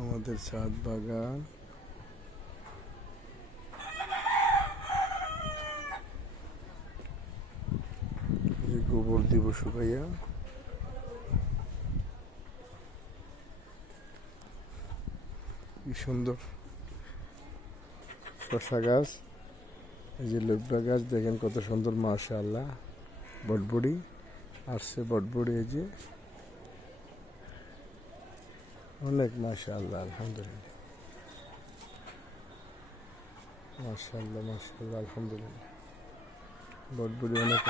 আমাদের ছাদ বাগান। যে গোবর দিব শুকাইয়া। কি সুন্দর শসা গাছ, এই যে লেবড়া গাছ দেখেন কত সুন্দর, মাশাআল্লাহ। বটবড়ি আসছে, বটবড়ি এই যে অনেক, মাশাআল্লাহ, আলহামদুলিল্লাহ, মাশাআল্লাহ, মাশাআল্লাহ, আলহামদুলিল্লাহ। বটবড়ি অনেক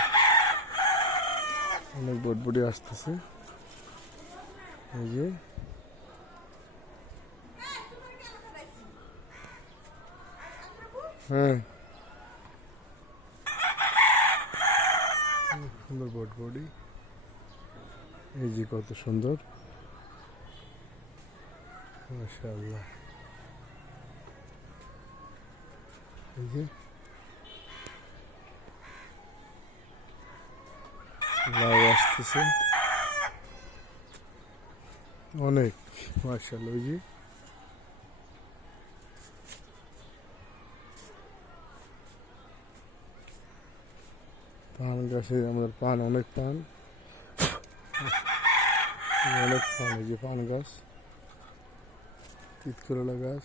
অনেক বটবড়ি আসতেছে এই যে। হ্যাঁ, সুন্দর বটবড়ি, এই যে কত সুন্দর, মাশাআল্লাহ। এই যে লাউ আসতেছে অনেক, মাশাআল্লাহ। ওই যে পান গাছে আমাদের পান, অনেক পান, অনেক পান। এই যে পান গাছ, তিতকরলা গাছ।